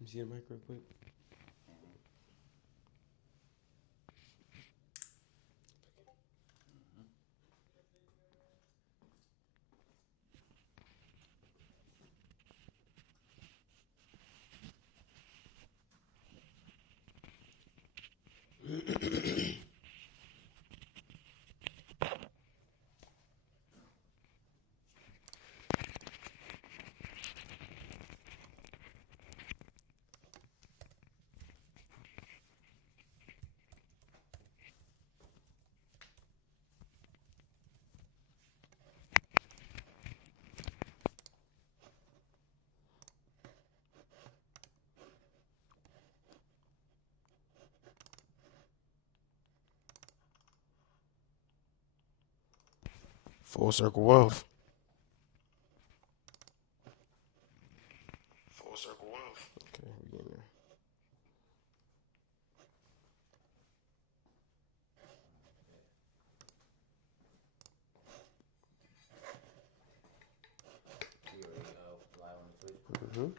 Let me see the mic real quick. Full Circle Wealth. Full Circle Wealth. Okay, we getting there. You already live on the Twitch. Mm-hmm.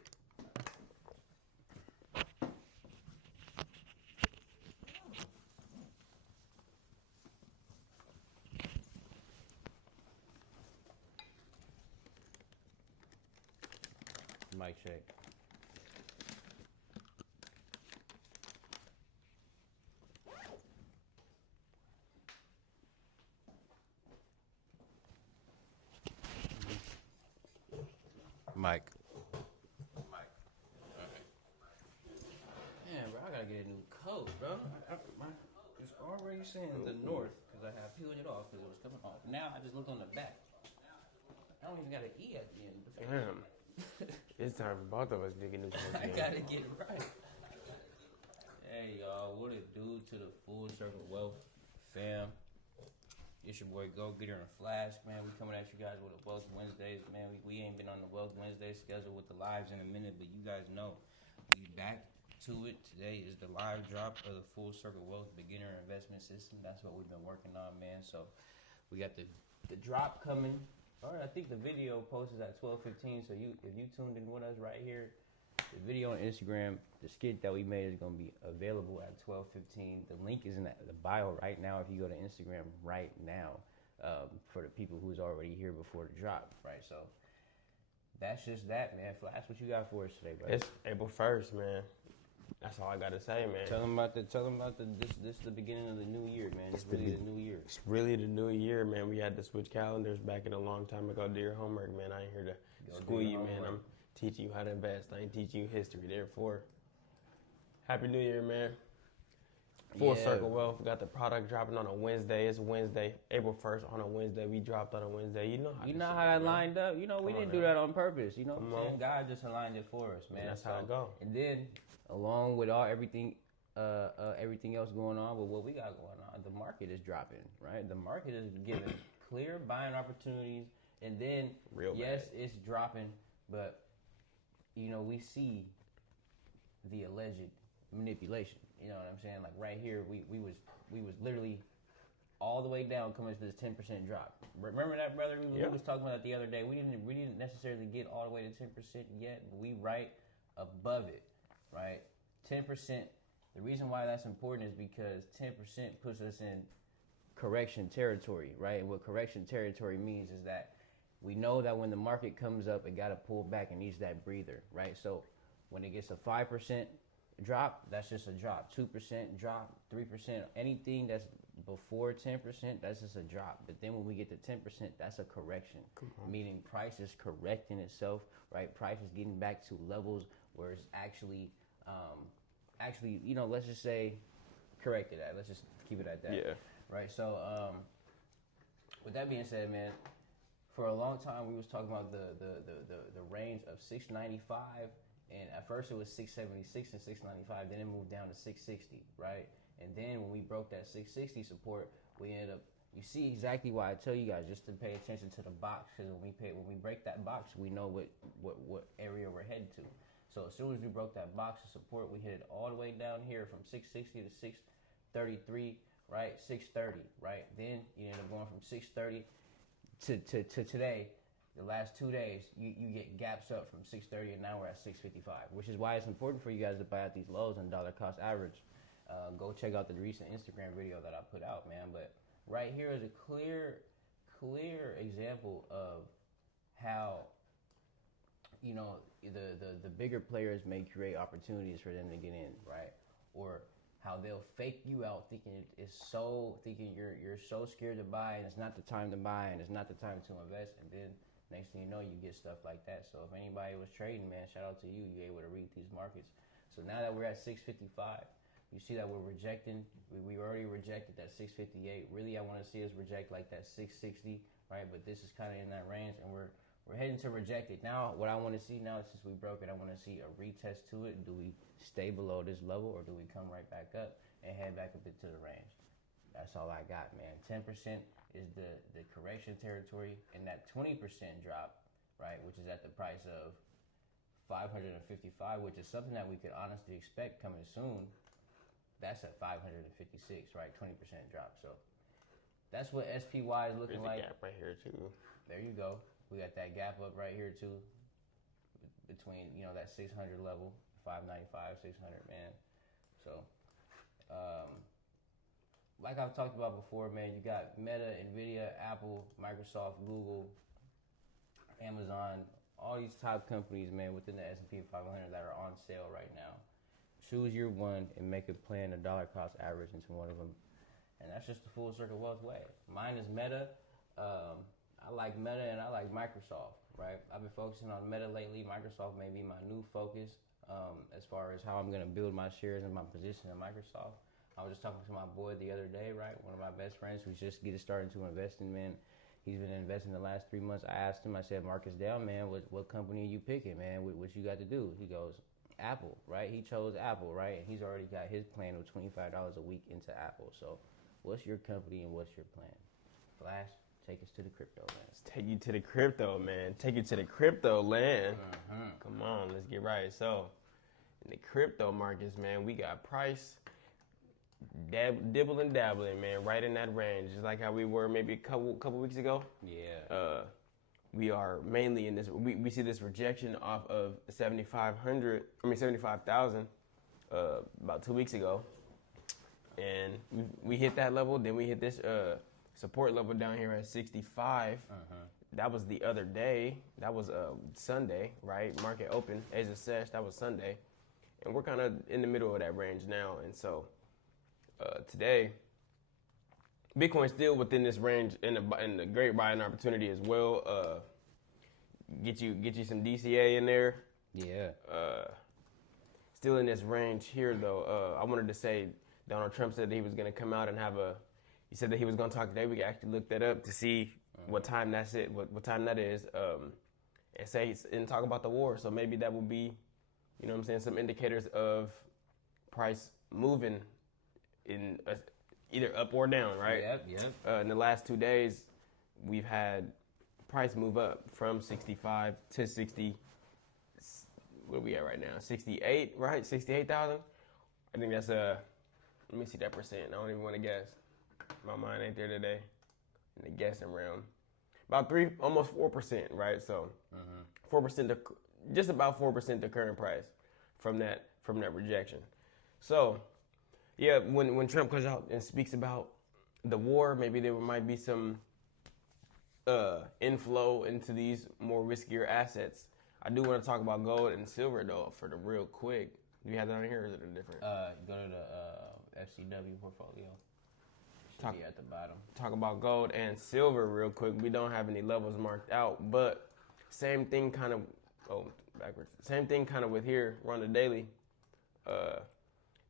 Mic check. Mic. Man, bro, I gotta get a new coat, bro. It's already saying the north because I have peeled it off because it was coming off. Now I just looked on the back. I don't even got an E at the end. Damn. It's time for both of us to get new coats I again. gotta get it right. Hey, y'all, what it do to the Full Circle Wealth fam? It's your boy Go Getter and Flash, man. We coming at you guys with a Wealth Wednesdays, man. We ain't been on the Wealth Wednesday schedule with the lives in a minute, but you guys know we back to it. Today is the live drop of the Full Circle Wealth Beginner Investment System. That's what we've been working on, man. So we got the drop coming. All right, I think the video post is at 12:15. So if you tuned in with us right here, the video on Instagram, the skit that we made is going to be available at 12:15. The link is in the bio right now if you go to Instagram right now, for the people who's already here before the drop, right? So that's just that, man. Flash, what you got for us today, bro? It's April 1st, man. That's all I gotta say, man. Tell them about this is the beginning of the new year, man. It's really the new year. It's really the new year, man. We had to switch calendars back in a long time ago. Do your homework, man. I ain't here to school you, man. I'm teaching you how to invest. I ain't teaching you history. Therefore, Happy New Year, man. Full Circle Wealth. We got the product dropping on a Wednesday. It's Wednesday, April 1st on a Wednesday. We dropped on a Wednesday. You know how that lined up. You know, we didn't do that on purpose. You know what I'm saying? God just aligned it for us, man. And that's how it go. And then, along with everything else going on, with what we got going on, the market is dropping, right? The market is giving clear buying opportunities, and then it's dropping, but you know we see the alleged manipulation. You know what I'm saying? Like right here, we was literally all the way down coming to this 10% drop. Remember that, brother? We was talking about that the other day. We didn't necessarily get all the way to 10% yet, but we right above it, right? 10%. The reason why that's important is because 10% puts us in correction territory, right? And what correction territory means is that we know that when the market comes up, it got to pull back and needs that breather, right? So when it gets a 5% drop, that's just a drop. 2% drop, 3%, anything that's before 10%, that's just a drop. But then when we get to 10%, that's a correction. Meaning price is correcting itself, right? Price is getting back to levels where it's actually, let's just say corrected at. Let's just keep it at that. Yeah. Right. So, with that being said, man, for a long time we was talking about the range of 695, and at first it was 676 and 695. Then it moved down to 660, right? And then when we broke that 660 support, we ended up. You see exactly why I tell you guys just to pay attention to the box, because when we break that box, we know what area we're headed to. So as soon as we broke that box of support, we hit it all the way down here from 660 to 633, right? 630, right? Then you end up going from 630 to today. The last 2 days, you get gaps up from 630, and now we're at 655, which is why it's important for you guys to buy out these lows on dollar cost average. Go check out the recent Instagram video that I put out, man. But right here is a clear example of how, the bigger players may create opportunities for them to get in, right? Or how they'll fake you out thinking you're so scared to buy, and it's not the time to buy, and it's not the time to invest, and then next thing you know, you get stuff like that. So if anybody was trading, man, shout out to you. You're able to read these markets. So now that we're at 655, you see that we're rejecting. We already rejected that 658. Really, I want to see us reject like that 660, right? But this is kind of in that range, and we're heading to reject it. Now, what I want to see now, since we broke it, I want to see a retest to it. Do we stay below this level, or do we come right back up and head back up into the range? That's all I got, man. 10% is the correction territory, and that 20% drop, right, which is at the price of 555, which is something that we could honestly expect coming soon. That's at 556, right? 20% drop. So that's what SPY is looking like. There's a gap right here too. There you go. We got that gap up right here too, between that 600 level, 595, 600, man. So, like I've talked about before, man, you got Meta, Nvidia, Apple, Microsoft, Google, Amazon, all these top companies, man, within the S&P 500 that are on sale right now. Choose your one and make a plan, a dollar cost average into one of them. And that's just the full circle wealth way. Mine is Meta. I like Meta and I like Microsoft, right? I've been focusing on Meta lately. Microsoft may be my new focus as far as how I'm going to build my shares and my position in Microsoft. I was just talking to my boy the other day, right? One of my best friends who's just getting started to investing, man. He's been investing the last 3 months. I asked him, I said, Marcus Down, man, what company are you picking, man? What you got to do? He goes, Apple, right? He chose Apple, right? And he's already got his plan of $25 a week into Apple. So what's your company and what's your plan? Flash, take us to the crypto, man. Let's take you to the crypto, man. Take you to the crypto land. Come on, let's get right. So in the crypto markets, man, we got price dibbling, dabbling, man, right in that range. Just like how we were maybe a couple weeks ago. Yeah. We are mainly in this. We see this rejection off of 75,000 about 2 weeks ago, and we hit that level. Then we hit this support level down here at 65. That was the other day. That was Sunday, right? Market open, Asia Sesh. That was Sunday, and we're kind of in the middle of that range now. And so today, Bitcoin's still within this range in the great buying opportunity as well. Get you some DCA in there. Yeah. Still in this range here though. I wanted to say Donald Trump said that he was going to come out and he said that he was going to talk today. We can actually look that up to see what time that's it, what time that is, and talk about the war. So maybe that will be, some indicators of price moving in either up or down, right? Yep. In the last 2 days, we've had price move up from 65 to 60. Where are we at right now? 68, right? 68,000. I think that's let me see that percent. I don't even want to guess. My mind ain't there today in the guessing realm. About almost 4%, right? So 4% to just about 4% the current price from that rejection. So yeah, when Trump comes out and speaks about the war, maybe there might be some inflow into these more riskier assets. I do want to talk about gold and silver though for the real quick. Do you have that on here or is it a different? Go to the FCW portfolio. at the bottom. Talk about gold and silver real quick. We don't have any levels marked out, but same thing kind of. Oh, backwards. Same thing kind of with here. We're on the daily.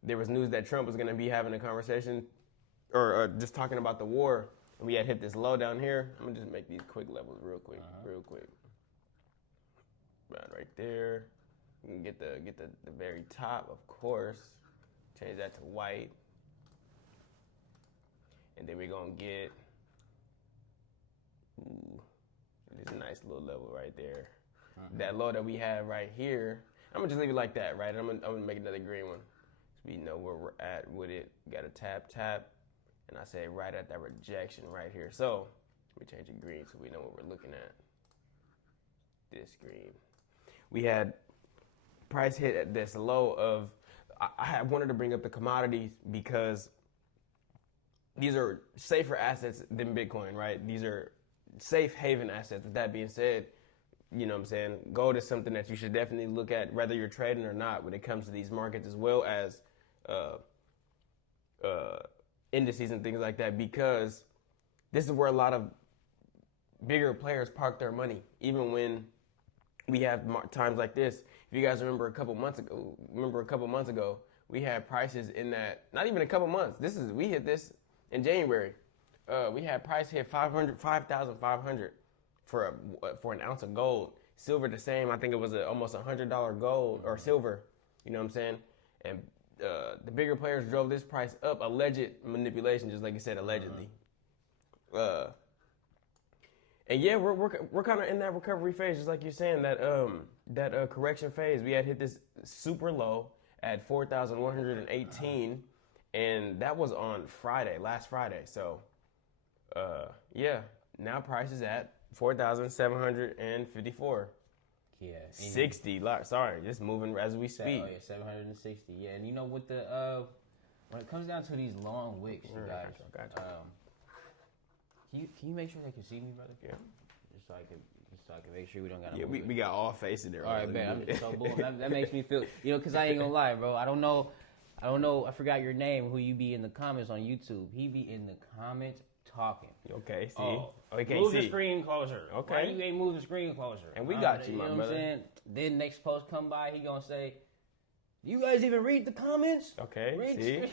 There was news that Trump was going to be having a conversation, or just talking about the war. And we had hit this low down here. I'm gonna just make these quick levels real quick. Right there. You can get the very top, of course. Change that to white. And then we're going to get this nice little level right there. That low that we have right here, I'm going to just leave it like that, right? I'm going to make another green one so we know where we're at with it. Got to tap, and I say right at that rejection right here. So let me change it green so we know what we're looking at. This green. We had price hit at this low of, I wanted to bring up the commodities because these are safer assets than Bitcoin, right? These are safe haven assets. With that being said, you know what I'm saying? Gold is something that you should definitely look at, whether you're trading or not, when it comes to these markets, as well as indices and things like that, because this is where a lot of bigger players park their money, even when we have times like this. If you guys remember a couple months ago, we had prices in that, not even a couple months. We hit this in January. We had price hit 5,500 for an ounce of gold. Silver the same. I think it was almost $100 gold or silver. You know what I'm saying? And the bigger players drove this price up. Alleged manipulation, just like you said, allegedly. And yeah, we're kind of in that recovery phase, just like you're saying, that correction phase. We had hit this super low at 4,118, and that was on last Friday. So, yeah, now price is at 4,754. Yeah. 60. Sorry, just moving as we speak. Oh yeah, 760. Yeah, and you know with the when it comes down to these long wicks, you guys. Gotcha. Can you make sure they can see me, brother? Yeah. Just so I can make sure we don't got. Yeah, we got all faces there. All right, man. I'm just so bored. That makes me feel, because I ain't gonna lie, bro. I don't know. I forgot your name. Who you be in the comments on YouTube? He be in the comments talking. Okay. See. Oh, he can't move see. the screen closer. Okay. Why you ain't move the screen closer? And we got you, my know brother. What I'm saying? Then next post come by, he gonna say, "You guys even read the comments?" Okay. Read see. the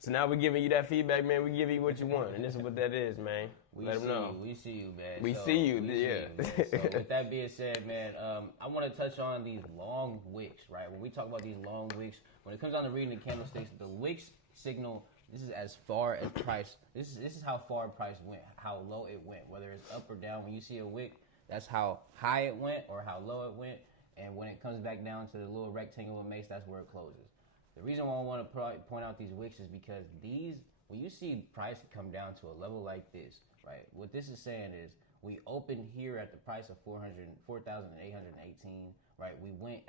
So now we're giving you that feedback, man. We give you what you want, and this is what that is, man. Let them know. We see you, man. We see you, yeah. So with that being said, man, I want to touch on these long wicks, right? When we talk about these long wicks, when it comes down to reading the candlesticks, the wicks signal. This is as far as price. This is how far price went, how low it went, whether it's up or down. When you see a wick, that's how high it went or how low it went. And when it comes back down to the little rectangle it makes, that's where it closes. The reason why I want to point out these wicks is because when you see price come down to a level like this, right? What this is saying is we opened here at the price of 4,818, right? We went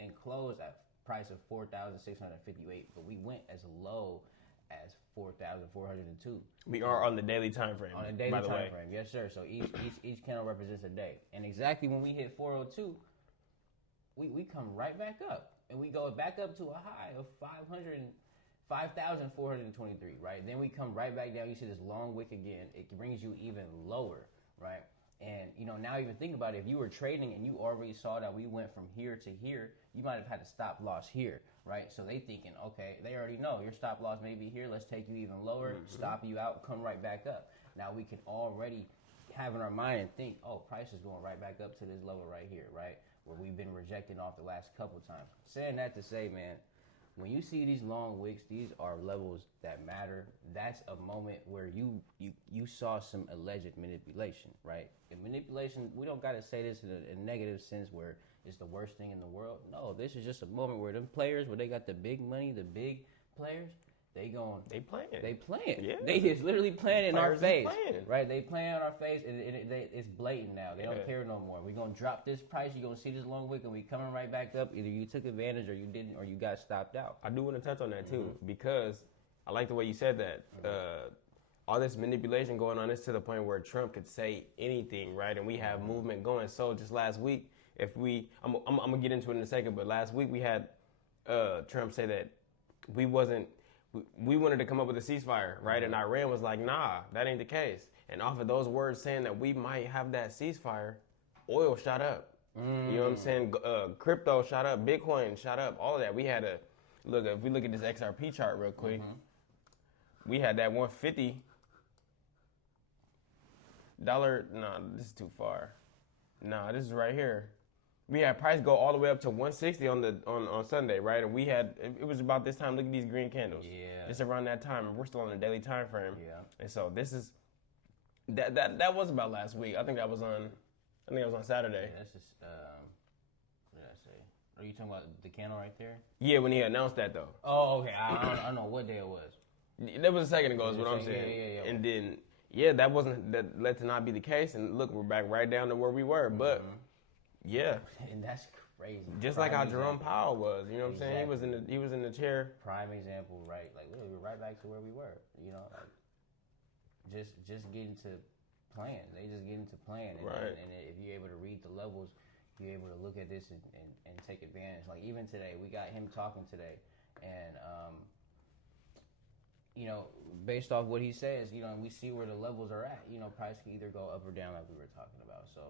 and closed at price of 4,658, but we went as low as 4,402. We are on the daily time frame. On a daily time frame, yes, sir. So each candle represents a day, and exactly when we hit 402, we come right back up. And we go back up to a high of 5,423, right? Then we come right back down. You see this long wick again. It brings you even lower, right? And, now even think about it. If you were trading and you already saw that we went from here to here, you might have had a stop loss here, right? So they thinking, okay, they already know your stop loss may be here. Let's take you even lower, stop you out, come right back up. Now we can already have in our mind and think, oh, price is going right back up to this level right here, right? Where we've been rejecting off the last couple times. Saying that to say, man, when you see these long wicks, these are levels that matter. That's a moment where you saw some alleged manipulation, right? And manipulation, we don't got to say this in a negative sense where it's the worst thing in the world. No, this is just a moment where them players, where they got the big money, the big players, They playing. Yeah. They is literally playing in our face. Playing. Right? They playing on our face, and it's blatant now. They don't care no more. We're going to drop this price. You're going to see this long wick, and we coming right back up. Either you took advantage or you didn't, or you got stopped out. I do want to touch on that, too, because I like the way you said that. All this manipulation going on is to the point where Trump could say anything, right? And we have movement going. So just last week, I'm going to get into it in a second, but last week we had Trump say that we we wanted to come up with a ceasefire, right? And Iran was like, nah, that ain't the case. And off of those words saying that we might have that ceasefire, oil shot up. You know what I'm saying? Crypto shot up, Bitcoin shot up, all of that. We had look, if we look at this XRP chart real quick, we had that $150. No, this is too far. No, this is right here. We had price go all the way up to 160 on Sunday, right? And we had it was about this time. Look at these green candles. Yeah. Just around that time, and we're still on the daily time frame. Yeah. And so this is that was about last week. I think that was on Saturday. Yeah, that's just what did I say? Are you talking about the candle right there? Yeah, when he announced that though. Oh, okay. I don't know what day it was. That was a second ago, is what I'm saying. Yeah. And then that led to not be the case. And look, we're back right down to where we were. But yeah, and that's crazy. Just like how Jerome Powell was, you know what I'm saying? He was in the chair. Prime example, right? Like we're right back to where we were. You know, like just getting to plan. They just get into plan, and if you're able to read the levels, you're able to look at this and take advantage. Like even today, we got him talking today, and you know, based off what he says, you know, we see where the levels are at. You know, price can either go up or down, like we were talking about. So,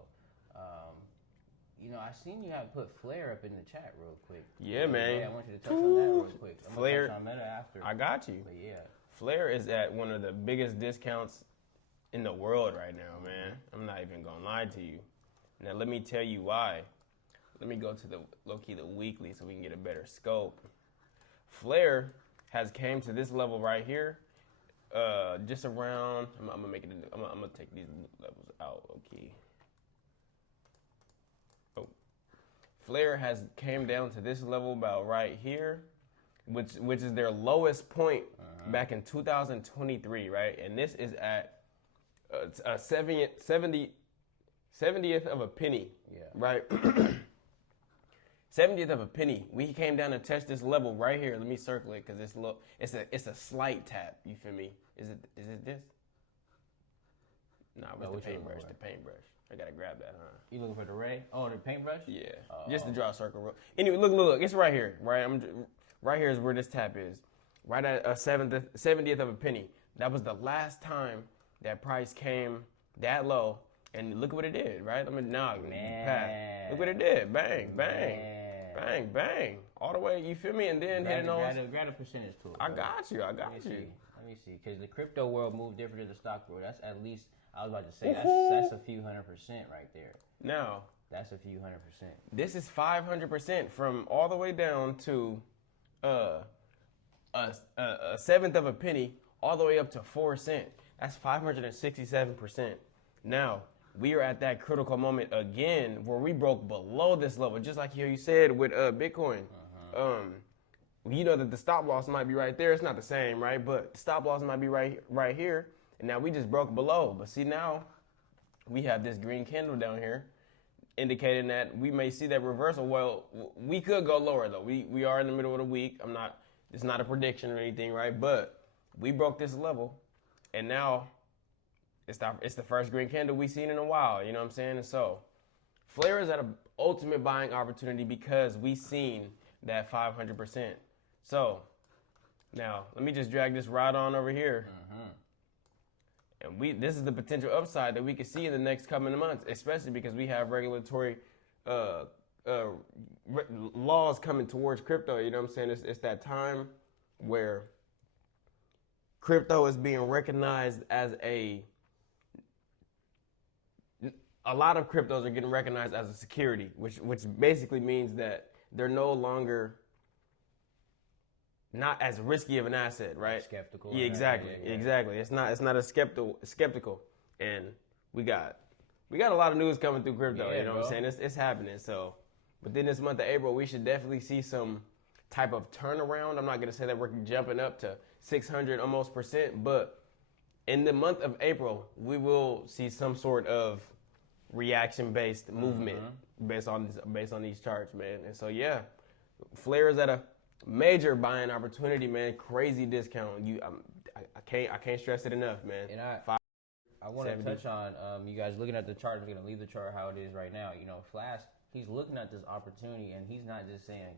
you know, I seen you have put Flare up in the chat real quick. Yeah, man. Yeah, I want you to touch on that real quick. I'm Flare, gonna touch on Meta after. I got you. But yeah, Flare is at one of the biggest discounts in the world right now, man. I'm not even gonna lie to you. Now let me tell you why. Let me go to the the weekly so we can get a better scope. Flare has came to this level right here, just around. I'm gonna make it. I'm gonna take these levels out. Okay. Oh, Flare has came down to this level about right here, which is their lowest point back in 2023, right? And this is at a 70th of a penny, right? 70th of a penny. We came down to test this level right here. Let me circle it because it's a slight tap. You feel me? Is it this? Nah, with the paintbrush. The paintbrush. I gotta grab that, huh? You looking for the ray? Oh, the paintbrush? Yeah. Just to draw a circle. Anyway, look. It's right here, right? Right here is where this tap is. Right at a 70th of a penny. That was the last time that price came that low. And look at what it did, right? Let me knock. Man. Look what it did. Bang, bang. Bang, bang. All the way, you feel me? And then hitting those. Grab a percentage to it. I got you. Let me see. Because the crypto world moved different than the stock world. That's at least, I was about to say, that's a few 100% right there. Now. That's a few 100%. This is 500% from all the way down to a seventh of a penny all the way up to 4 cents. That's 567%. Now, we are at that critical moment again where we broke below this level, just like you said with Bitcoin. You know that the stop loss might be right there. It's not the same, right? But the stop loss might be right here. And now we just broke below. But see, now we have this green candle down here indicating that we may see that reversal. Well, we could go lower, though. We are in the middle of the week. It's not a prediction or anything, right? But we broke this level, and now it's the first green candle we've seen in a while, you know what I'm saying? And so, Flare is at an ultimate buying opportunity because we seen that 500%. So, now, let me just drag this right on over here. And this is the potential upside that we could see in the next coming months, especially because we have regulatory laws coming towards crypto, you know what I'm saying? It's that time where crypto is being recognized as a lot of cryptos are getting recognized as a security, which basically means that they're no longer not as risky of an asset, right? Skeptical. Yeah, exactly. Exactly. It's not as skeptical. And we got a lot of news coming through crypto, you know what I'm saying? It's happening. So within this month of April, we should definitely see some type of turnaround. I'm not gonna say that we're jumping up to 600 almost %, but in the month of April, we will see some sort of reaction-based movement based on these charts, man. And so yeah, Flare is at a major buying opportunity, man. Crazy discount. I can't stress it enough, man. And I want to touch on you guys looking at the chart. I'm gonna leave the chart how it is right now. You know, Flash, he's looking at this opportunity, and he's not just saying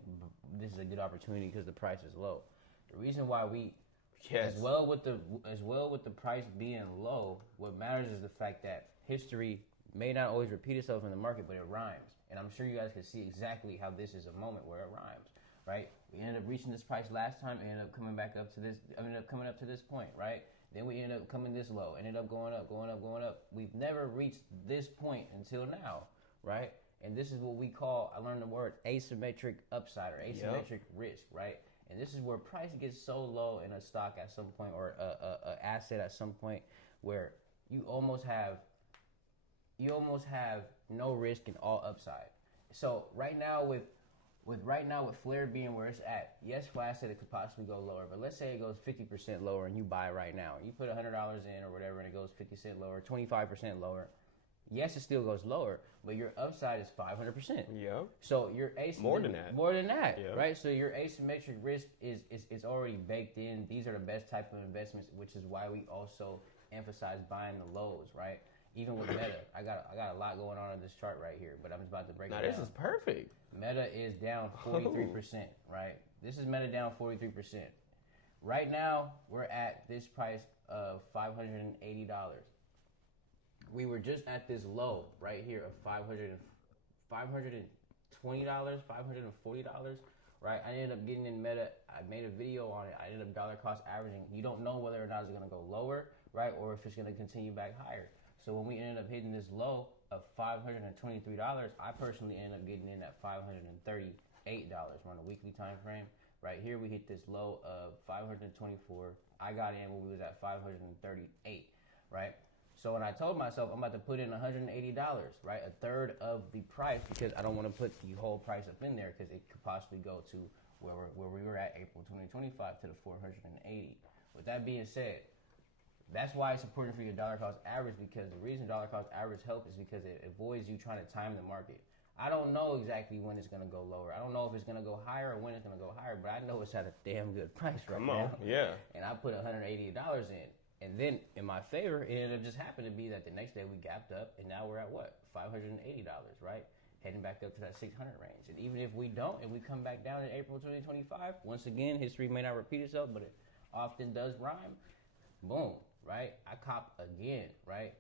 this is a good opportunity because the price is low. The reason why we Yes. As well with the price being low, what matters is the fact that history may not always repeat itself in the market, but it rhymes. And I'm sure you guys can see exactly how this is a moment where it rhymes, right? We ended up reaching this price last time, ended up coming back up to this, ended up coming up to this point, right? Then we ended up coming this low, ended up going up, going up, going up. We've never reached this point until now, right? And this is what we call, I learned the word asymmetric upside or asymmetric risk, right? And this is where price gets so low in a stock at some point or a asset at some point where you almost have no risk and all upside. So right now with Flare being where it's at, yes, Flash said it could possibly go lower, but let's say it goes 50% lower and you buy right now. You put $100 in or whatever and it goes 50% lower, 25% lower. Yes, it still goes lower, but your upside is 500%. Yeah. So your asymmetric more than that. More than that, yep. Right? So your asymmetric risk is already baked in. These are the best type of investments, which is why we also emphasize buying the lows, right? Even with Meta, I got a lot going on this chart right here, but I'm just about to break it down. This is perfect. Meta is down 43%, right? This is Meta down 43%. Right now, we're at this price of $580. We were just at this low right here of $520, $540, right? I ended up getting in Meta. I made a video on it. I ended up dollar cost averaging. You don't know whether or not it's going to go lower, right? Or if it's going to continue back higher. So when we ended up hitting this low of $523, I personally ended up getting in at $538 on a weekly time frame. Right here, we hit this low of $524. I got in when we was at $538, right? So when I told myself I'm about to put in $180, right, a third of the price, because I don't want to put the whole price up in there because it could possibly go to where we were at April 2025 to the 480. With that being said, that's why it's important for your dollar cost average, because the reason dollar cost average helps is because it avoids you trying to time the market. I don't know exactly when it's going to go lower. I don't know if it's going to go higher or when it's going to go higher, but I know it's at a damn good price right now. Come on, yeah. And I put $180 in. And then in my favor, it ended up just happened to be that the next day we gapped up, and now we're at what? $580, right? Heading back up to that 600 range. And even if we don't, and we come back down in April 2025, once again, history may not repeat itself, but it often does rhyme. Boom, right? I cop again, right?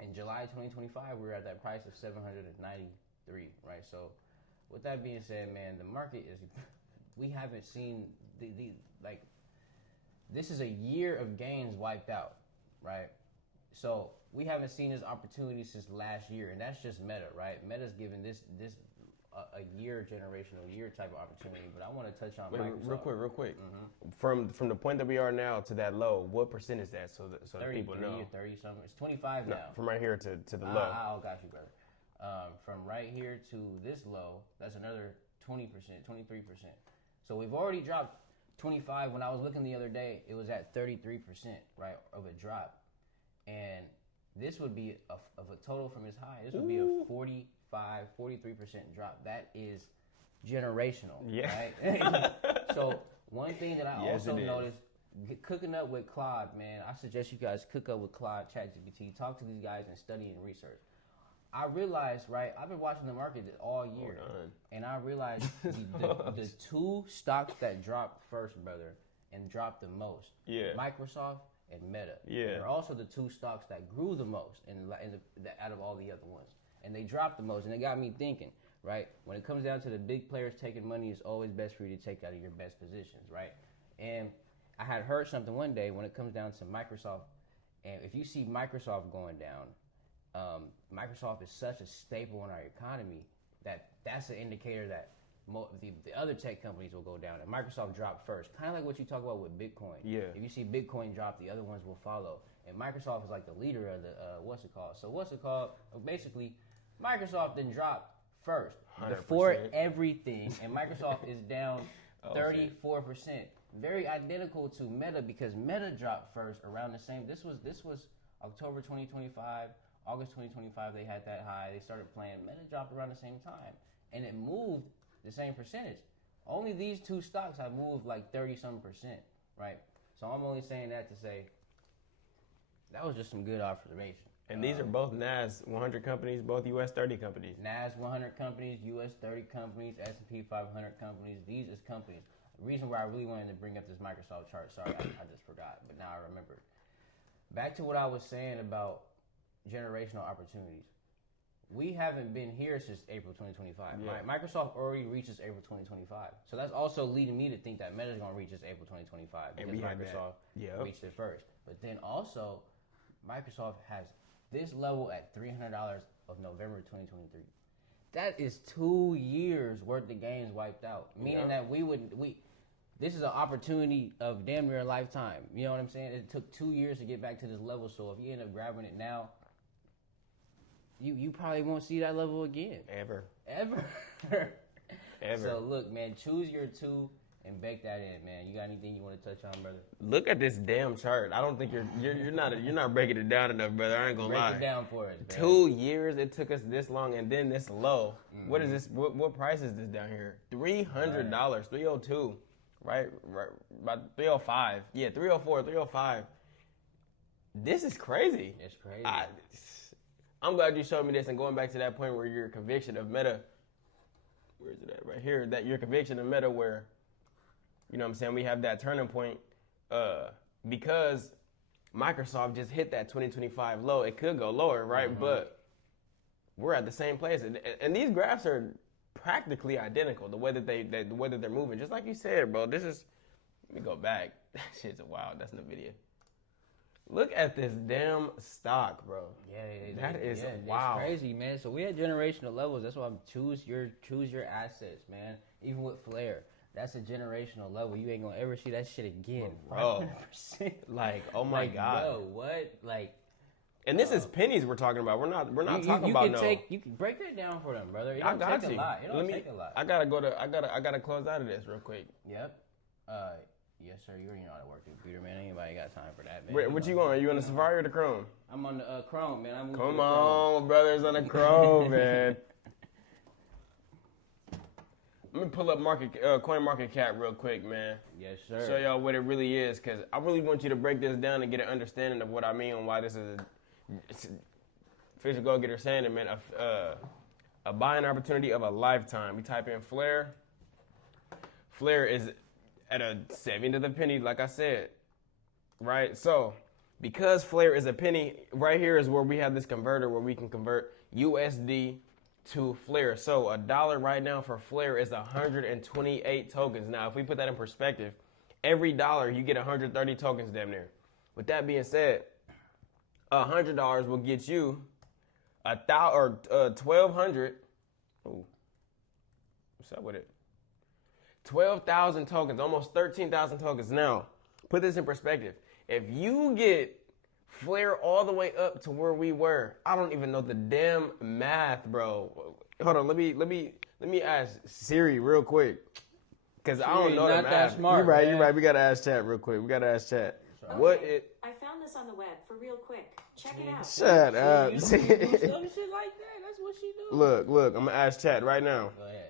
In July 2025, we were at that price of 793, right? So with that being said, man, the market is, we haven't seen this is a year of gains wiped out, right? So we haven't seen this opportunity since last year, and that's just Meta, right? Meta's given this a year, generational year type of opportunity. But I want to touch on Microsoft. Real quick. Mm-hmm. From the point that we are now to that low, what percent is that? So that people know. 30 something. It's 25 now. From right here to the low. Oh, got you, brother. From right here to this low, that's another 20%, 23%. So we've already dropped 25. When I was looking the other day, it was at 33%, right, of a drop. And this would be of a total from its high. This would be a 43% drop. That is generational, right? So one thing that I also noticed, cooking up with Claude, man, I suggest you guys cook up with Claude, ChatGPT, talk to these guys and study and research. I realized, right, I've been watching the market all year, and I realized the two stocks that dropped first, brother, and dropped the most, Microsoft and Meta. They're also the two stocks that grew the most out of all the other ones. And they dropped the most, and it got me thinking, right? When it comes down to the big players taking money, it's always best for you to take out of your best positions, right? And I had heard something one day when it comes down to Microsoft, and if you see Microsoft going down, Microsoft is such a staple in our economy that's an indicator that the other tech companies will go down, and Microsoft dropped first. Kind of like what you talk about with Bitcoin. Yeah. If you see Bitcoin drop, the other ones will follow. And Microsoft is like the leader of the, basically, Microsoft then dropped first 100%. Before everything, and Microsoft is down 34%. Very identical to Meta, because Meta dropped first around the same. This was October 2025, August 2025. They had that high. They started playing. Meta dropped around the same time, and it moved the same percentage. Only these two stocks have moved like 30-some%, right? So I'm only saying that to say that was just some good observation. And these are both NAS 100 companies, both US 30 companies. NAS 100 companies, US 30 companies, S&P 500 companies. These is companies. reason why I really wanted to bring up this Microsoft chart. Sorry, I just forgot, but now I remember. Back to what I was saying about generational opportunities. We haven't been here since April 2025. Yeah. Microsoft already reaches April 2025. So that's also leading me to think that Meta's going to reach this April 2025 because Microsoft reached it first. But then also, Microsoft has this level at $300 of November 2023. That is 2 years worth of games wiped out. Meaning that this is an opportunity of damn near a lifetime. You know what I'm saying? It took 2 years to get back to this level. So if you end up grabbing it now, you probably won't see that level again. Ever. So look, man, choose your two and bake that in, man. You got anything you want to touch on, brother? Look at this damn chart. I don't think you're not breaking it down enough, brother. I ain't gonna lie. Break it down for us, bro. 2 years it took us this long and then this low. Mm-hmm. What is this? What price is this down here? $300, $302, right? About $305. Yeah, $304, $305. This is crazy. It's crazy. I'm glad you showed me this, and going back to that point where your conviction of Meta, where is it at? Right here, that your conviction of Meta where, you know what I'm saying, we have that turning point because Microsoft just hit that 2025 low. It could go lower, right? Mm-hmm. But we're at the same place. And these graphs are practically identical, the way that they're moving. Just like you said, bro, let me go back. That shit's wild. That's NVIDIA. Look at this damn stock, bro. Yeah, that is wow. It's crazy, man. So we had generational levels. That's why I'm choose your assets, man. Even with Flare, that's a generational level. You ain't gonna ever see that shit again, bro. 100%. Like, oh my god. Bro, what? Like, and this is pennies we're talking about. We're not talking about no. You can break that down for them, brother. It don't take a lot. It don't take a lot. I gotta close out of this real quick. Yep. Yes, sir. You already know how to work the computer, man. Anybody got time for that, man? What you going? Are you on the Safari or the Chrome? I'm on the Chrome, man. Come on, brothers on the Chrome, man. Let me pull up CoinMarketCap real quick, man. Yes, sir. Show y'all what it really is, because I really want you to break this down and get an understanding of what I mean and why this is Official Go Getter saying it, man. A buying opportunity of a lifetime. We type in Flare. Flare is at a 70 to the penny, like I said, right? So, because Flare is a penny, right here is where we have this converter where we can convert USD to Flare. So, $1 right now for Flare is 128 tokens. Now, if we put that in perspective, every dollar you get 130 tokens damn near. With that being said, $100 will get you 1,200. Ooh, what's up with it? 12,000 tokens, almost 13,000 tokens. Now, put this in perspective. If you get Flare all the way up to where we were, I don't even know the damn math, bro. Hold on, let me ask Siri real quick, cause I don't know the math. That smart, you're right. We gotta ask chat real quick. Okay. I found this on the web for real quick. Check it out. Shut up. You do some shit like that. That's what she do. Look. I'm gonna ask chat right now. Go ahead.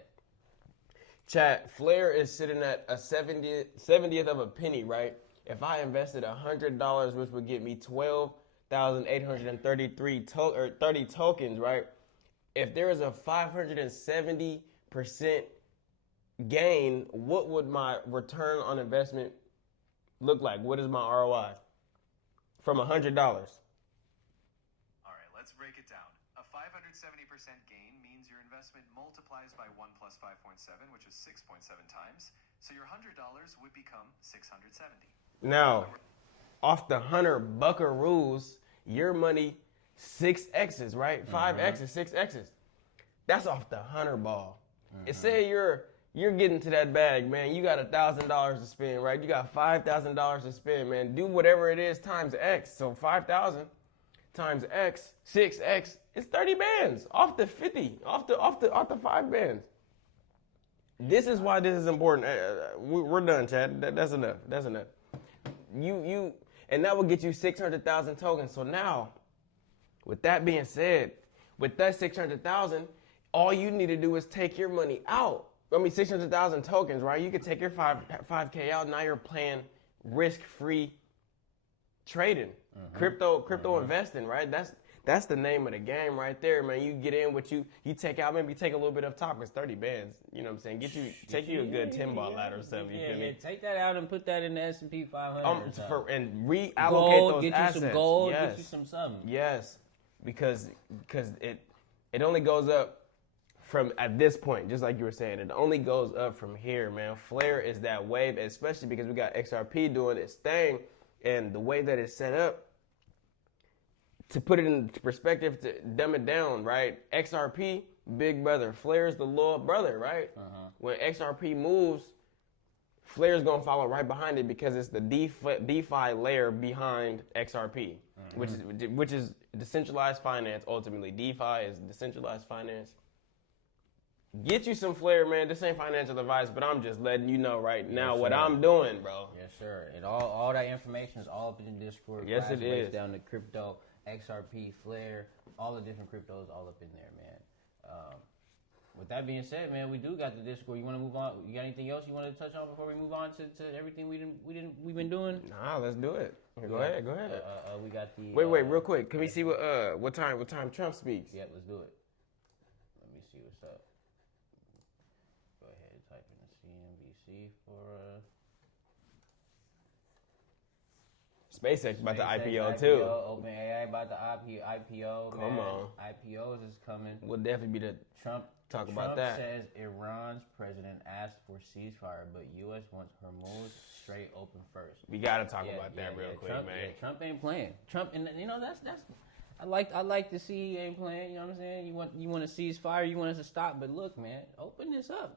Chat, Flare is sitting at a 70th of a penny, right? If I invested $100, which would get me 12,833 30 tokens, right? If there is a 570% gain, what would my return on investment look like? What is my ROI from $100? All right, let's break it down. A 570% gain means your investment multiplies by 1 plus 5.7, which is 6.7 times. So your $100 would become 670. Now, off the Hunter Buckaroos, your money 6X's, right? 5X's, 6X's. That's off the Hunter ball. It say you're getting to that bag, man. You got $1,000 to spend, right? You got $5,000 to spend, man. Do whatever it is times X. So 5,000 times X, 6X, it's 30 bands off the 50, off the 5 bands. This is why this is important. We're done, Chad. That's enough. And that will get you 600,000 tokens. So now, with that being said, with that 600,000, all you need to do is take your money out. 600,000 tokens, right? You could take your 5K out. Now you're playing risk-free trading, crypto investing, right? That's the name of the game right there, man. You get in what you take out, maybe take a little bit up top. It's 30 bands. You know what I'm saying? Take you a good 10-ball ladder or something. You feel me? Take that out and put that in the S&P 500. And reallocate gold, those get assets. you some gold, yes. get you some something. Yes, because it only goes up from at this point, just like you were saying. It only goes up from here, man. Flare is that wave, especially because we got XRP doing its thing, and the way that it's set up. To put it into perspective, to dumb it down, right? XRP, big brother. Flare's the little brother, right? When XRP moves, Flare's gonna follow right behind it because it's the DeFi layer behind XRP, which is decentralized finance. Ultimately, DeFi is decentralized finance. Get you some Flare, man. This ain't financial advice, but I'm just letting you know right now what I'm doing, bro. Yes, sir. And all that information is all up in the Discord. Yes, it is. Down to crypto, XRP, Flare, all the different cryptos all up in there, man. With that being said, man, we do got the Discord. You want to move on? You got anything else you want to touch on before we move on to everything we've been doing? Nah, let's do it. Go ahead. We got the wait, real quick. Can we see what time Trump speaks? Yeah, let's do it. Let me see what's up. Go ahead and type in the CNBC for SpaceX about to IPO too. OpenAI about to IPO. Come on. IPOs is coming. We'll definitely be the Trump about that. Trump says Iran's president asked for ceasefire, but U.S. wants Hormuz straight open first. We gotta talk about that real quick, Trump, man. Trump ain't playing. Trump, and that's. I like to see he ain't playing. You know what I'm saying? You want to ceasefire? You want us to stop? But look, man, open this up.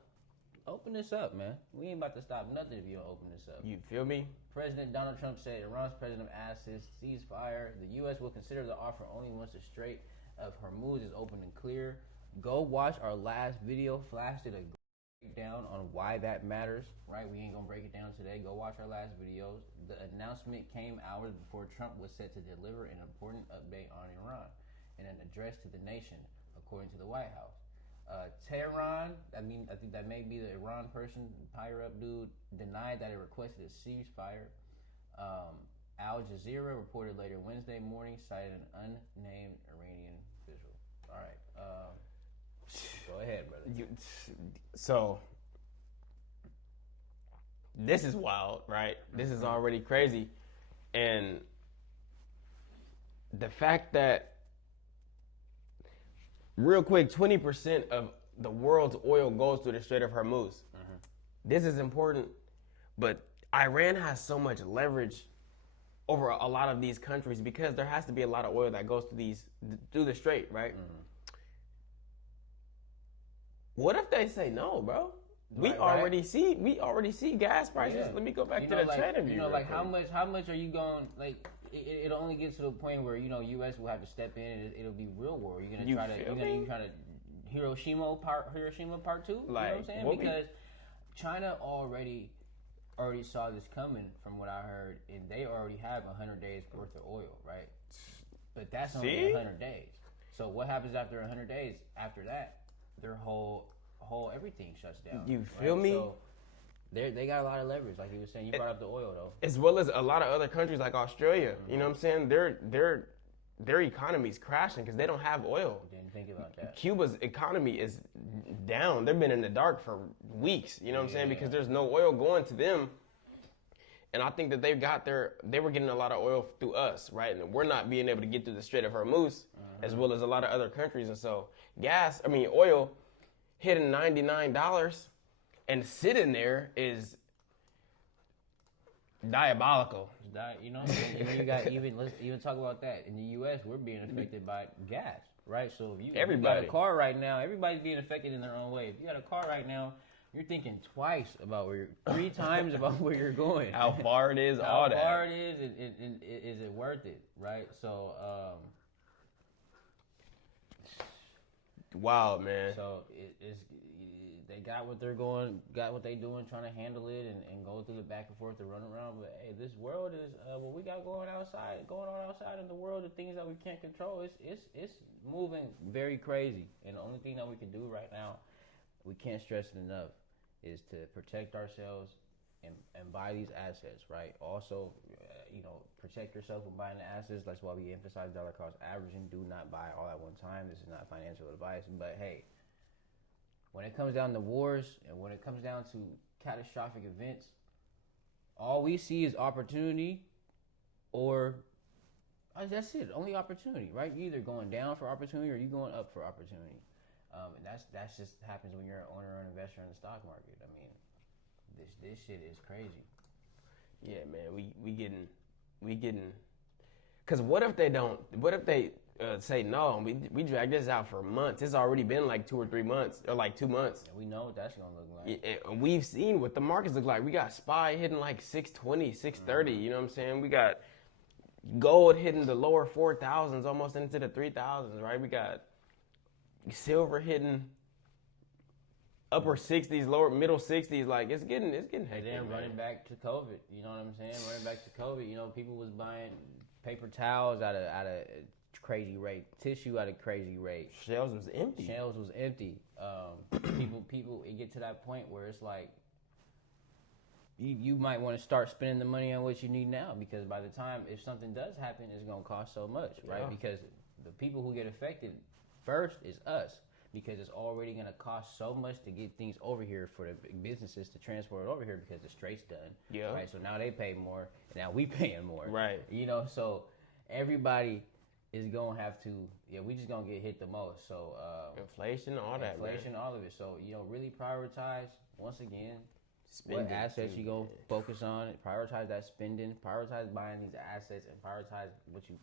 Open this up, man. We ain't about to stop nothing if you don't open this up. You feel me? President Donald Trump said Iran's president asked his ceasefire. The U.S. will consider the offer only once the Strait of Hormuz is open and clear. Go watch our last video. Flash did a breakdown on why that matters, right? We ain't gonna break it down today. Go watch our last videos. The announcement came hours before Trump was set to deliver an important update on Iran in an address to the nation, according to the White House. Tehran, I think that may be the Iran person, higher up dude, denied that it requested a ceasefire. Al Jazeera reported later Wednesday morning, cited an unnamed Iranian official. All right, go ahead, brother. So this is wild, right? This is already crazy, and the fact that real quick, 20% of the world's oil goes through the Strait of Hormuz. This is important, but Iran has so much leverage over a lot of these countries because there has to be a lot of oil that goes through the strait, right? What if they say no, bro? We already see gas prices. Yeah. Let me go back to the trading view. How much are you going it'll only get to the point where U.S. will have to step in and it'll be real war. You're gonna try to Hiroshima part 2. You know what I'm saying? Because China already saw this coming, from what I heard, and they already have 100 days worth of oil, right? But that's only 100 days. So what happens after 100 days? After that, their whole everything shuts down. You feel me? So they got a lot of leverage, like you were saying. You brought up the oil though, as well as a lot of other countries like Australia. You know what I'm saying? Their economy's crashing because they don't have oil. Didn't think about that. Cuba's economy is down. They've been in the dark for weeks. You know what I'm saying? Because there's no oil going to them. And I think that they were getting a lot of oil through us, right? And we're not being able to get through the Strait of Hormuz, as well as a lot of other countries. And so oil hitting $99 and sitting there is diabolical. Let's even talk about that. In the U.S., we're being affected by gas, right? So if you got a car right now, everybody's being affected in their own way. If you got a car right now, you're thinking twice about 3 times about where you're going. How far it is, How far it is, and is it worth it, right? So, wow, man. So they got what they're doing, trying to handle it and go through the back and forth to run around. But hey, this world is what we got going on outside in the world, the things that we can't control. It's moving very crazy, and the only thing that we can do right now, we can't stress it enough, is to protect ourselves and buy these assets, right? Also, protect yourself when buying the assets. That's why we emphasize dollar cost averaging. Do not buy all at one time. This is not financial advice. But hey, when it comes down to wars and when it comes down to catastrophic events, all we see is opportunity or that's it. Only opportunity, right? You either going down for opportunity or you going up for opportunity. And that's just happens when you're an owner or an investor in the stock market. I mean, this shit is crazy. Yeah, man, we getting. Cause what if they don't? What if they say no? We drag this out for months. It's already been like 2 or 3 months, or like 2 months. And we know what that's gonna look like. Yeah, and we've seen what the markets look like. We got SPY hitting like 620, 630. You know what I'm saying? We got gold hitting the lower 4,000s, almost into the 3,000s. Right? We got silver hitting upper 60s, lower middle 60s. Like it's getting hectic. And then running back to COVID, you know what I'm saying? Running back to COVID, people was buying paper towels at a crazy rate, tissue at a crazy rate. Shelves was empty. People, it get to that point where it's like you might want to start spending the money on what you need now, because by the time if something does happen, it's gonna cost so much, right? Yeah. Because the people who get affected first is us, because it's already going to cost so much to get things over here for the businesses to transport it over here because the straight's done. Yeah. Right. So now they pay more, and now we paying more. Right. So everybody is going to have to. Yeah, we just going to get hit the most. So inflation, all that. Inflation, all of it. So really prioritize once again. Spending, what assets you gonna focus on? Prioritize that spending. Prioritize buying these assets, and prioritize what you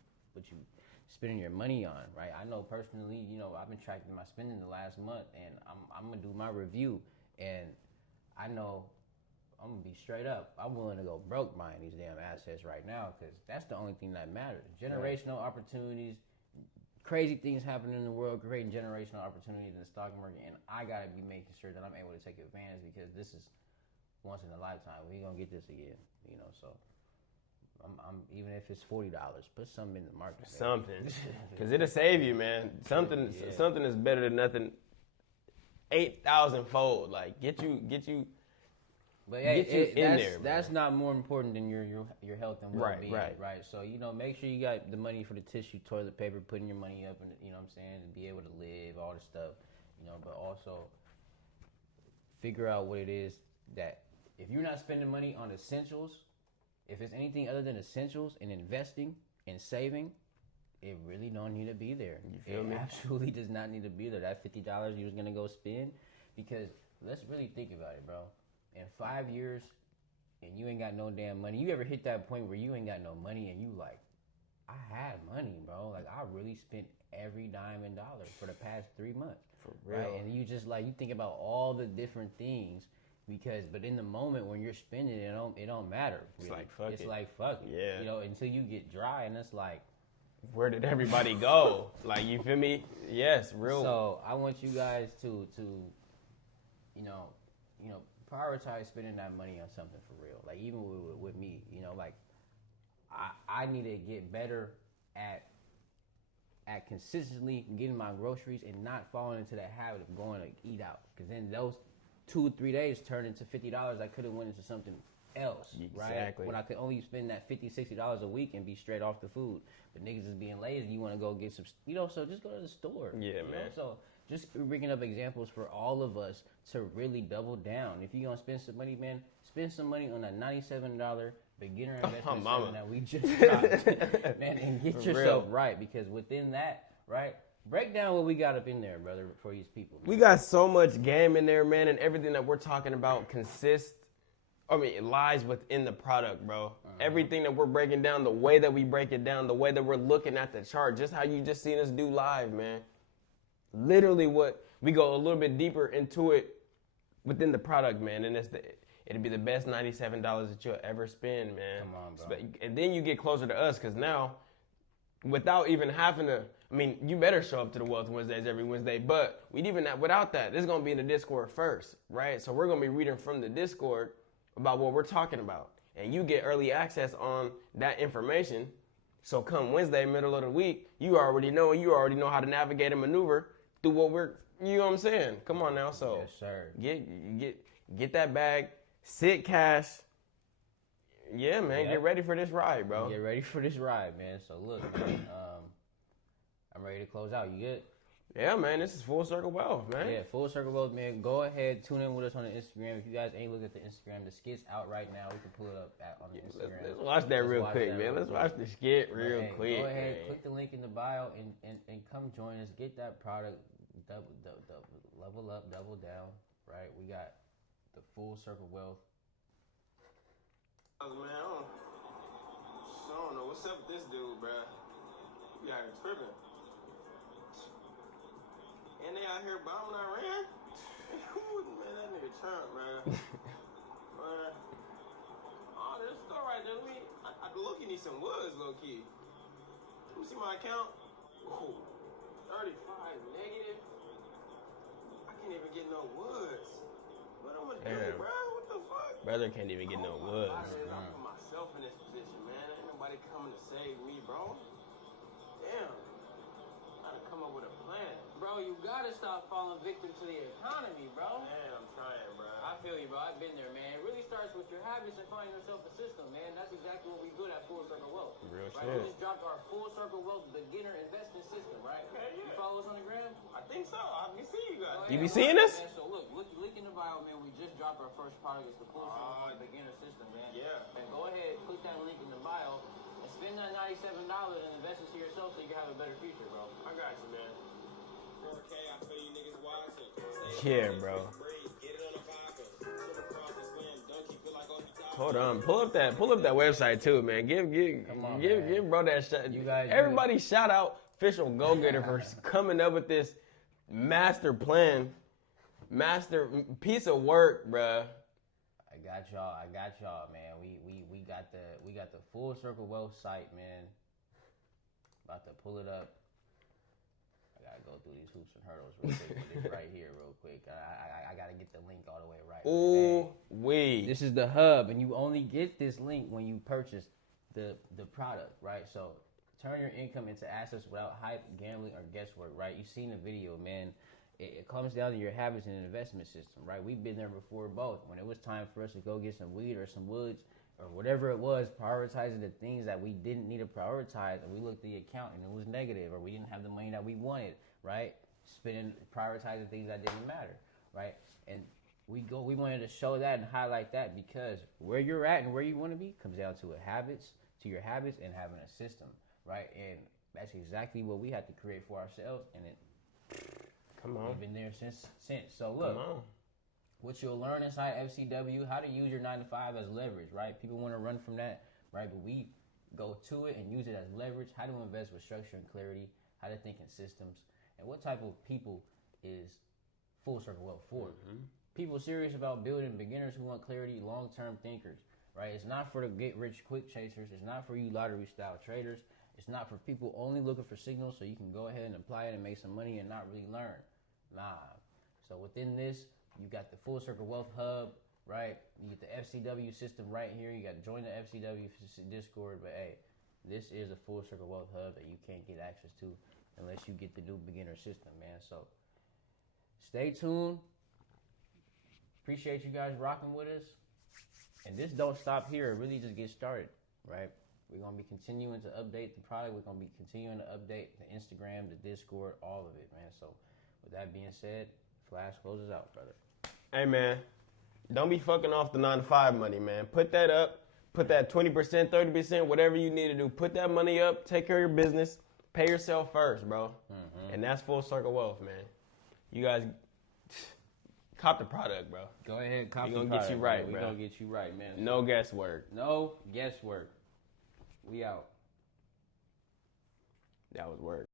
spending your money on, right? I know personally, I've been tracking my spending the last month, and I'm gonna do my review, and I know I'm gonna be straight up. I'm willing to go broke buying these damn assets right now, because that's the only thing that matters. Generational opportunities, crazy things happening in the world, creating generational opportunities in the stock market, and I gotta be making sure that I'm able to take advantage, because this is once in a lifetime. We ain't gonna get this again, so. I'm even if it's $40, put something in the market. Something, because it'll save you, man. Something is better than nothing. 8,000 fold, like get you. But hey, that's not more important than your health and well-being, right? So make sure you got the money for the tissue, toilet paper, putting your money up, and what I'm saying, and be able to live, all the stuff, But also figure out what it is that if you're not spending money on essentials. If it's anything other than essentials and investing and saving, it really don't need to be there. You feel me? It absolutely does not need to be there. That $50 you was going to go spend, because let's really think about it, bro. In 5 years, and you ain't got no damn money. You ever hit that point where you ain't got no money and you like, I had money, bro. Like, I really spent every dime and dollar for the past 3 months. For real. Right? And you just you think about all the different things. But in the moment when you're spending it, it don't matter. Really. It's like fuck it. Yeah. Until you get dry, and it's like, where did everybody go? Like, you feel me? Yes, real. So I want you guys to prioritize spending that money on something for real. Like, even with me, I need to get better at consistently getting my groceries and not falling into that habit of going to eat out, because then those 2 or 3 days turned into $50. I could have went into something else, right? Exactly. When I could only spend that $50, $60 a week and be straight off the food. But niggas is being lazy. You want to go get some, so just go to the store. Yeah, man. So just bringing up examples for all of us to really double down. If you're going to spend some money, man, spend some money on a $97 beginner investment that we just got, man, and get yourself right. Because within that, right, break down what we got up in there, brother, for these people. Man. We got so much game in there, man, and everything that we're talking about lies within the product, bro. Uh-huh. Everything that we're breaking down, the way that we break it down, the way that we're looking at the chart, just how you just seen us do live, man. Literally what we go a little bit deeper into it within the product, man, and it'll be the best $97 that you'll ever spend, man. Come on, bro. And then you get closer to us, because now, without even having to, you better show up to the Wealth Wednesdays every Wednesday, but without that, this is going to be in the Discord first, right? So we're going to be reading from the Discord about what we're talking about, and you get early access on that information. So come Wednesday, middle of the week, you already know how to navigate and maneuver through you know what I'm saying? Come on now. So yes, sir. Get that bag, sit cash, Yeah, man. Get ready for this ride, bro. Get ready for this ride, man. So look, man, I'm ready to close out. You good? Yeah, man. This is Full Circle Wealth, man. Yeah, Full Circle Wealth, man. Go ahead, tune in with us on the Instagram. If you guys ain't looking at the Instagram, the skit's out right now. We can pull it up on the Instagram. Let's watch that real quick, man. Let's watch the skit real quick. Go ahead, man. click the link in the bio and come join us. Get that product. Level up, double down. Right? We got the Full Circle Wealth. Man, I don't know what's up with this dude, bro. You got him tripping. And they out here bombing Iran? Man, that nigga Trump, bro. Oh, there's a store right there. I look, you need some woods, low key. Let me see my account. Ooh, 35 negative. I can't even get no woods. What I'm gonna do, bro? What the fuck? Brother can't even get no woods. I put myself in this position, man. Ain't nobody coming to save me, bro. Damn. Gotta come up with a plan. Bro, you gotta stop falling victim to the economy, bro. Man, I'm trying, bro. I feel you, bro. I've been there, man. It really starts with your habits and finding yourself a system, man. That's exactly what we do at Full Circle Wealth. Real right? shit. We just dropped our Full Circle Wealth beginner investment system, right? Okay, yeah. You follow us on the gram? I think so. I can see you guys. Oh, yeah. You be seeing this? Man, so look, link in the bio, man. We just dropped our first product. It's the Full Circle Wealth beginner system, man. Yeah. And go ahead, click that link in the bio, and spend that $97 and invest into yourself so you can have a better future, bro. I got you, man. 4K, I feel you niggas watching. Yeah, bro. Hold on, pull up that website too, man. Give bro that shot. You guys, everybody shout out Official Go Getter for coming up with this master plan, master piece of work, bruh. I got y'all, man. We got the Full Circle Wealth site, man. About to pull it up. I gotta go through these hoops and hurdles real quick. This right here, real quick. I gotta get the link all the way right. Ooh, wee. This is the hub, and you only get this link when you purchase the product, right? So turn your income into assets without hype, gambling, or guesswork, right? You've seen the video, man. It comes down to your habits and investment system, right? We've been there before both. When it was time for us to go get some weed or some woods or whatever it was, prioritizing the things that we didn't need to prioritize, and we looked at the account and it was negative, or we didn't have the money that we wanted, right? Prioritizing things that didn't matter, right? And we wanted to show that and highlight that because where you're at and where you want to be comes down to your habits and having a system, right? And that's exactly what we had to create for ourselves, and Come on. we've been there since. So look, what you'll learn inside FCW, how to use your 9 to 5 as leverage, right? People want to run from that, right? But we go to it and use it as leverage. How to invest with structure and clarity, how to think in systems, and what type of people is Full Circle Wealth for? People serious about building, beginners who want clarity, long-term thinkers, right? It's not for the get-rich-quick chasers. It's not for you lottery-style traders. It's not for people only looking for signals so you can go ahead and apply it and make some money and not really learn. Nah. So within this, you got the Full Circle Wealth Hub, right? You get the FCW system right here. You got to join the FCW Discord. But hey, this is a Full Circle Wealth Hub that you can't get access to unless you get the new beginner system, man. So stay tuned. Appreciate you guys rocking with us. And this don't stop here. It really just get started, right? We're going to be continuing to update the product. We're going to be continuing to update the Instagram, the Discord, all of it, man. So with that being said, Flash closes out, brother. Hey, man. Don't be fucking off the 9 to 5 money, man. Put that up. Put that 20%, 30%, whatever you need to do. Put that money up. Take care of your business. Pay yourself first, bro. And that's Full Circle Wealth, man. You guys cop the product, bro. Go ahead, cop the product. We're going to get you right, bro. We're going to get you right, man. No guesswork. No guesswork. We out. That was work.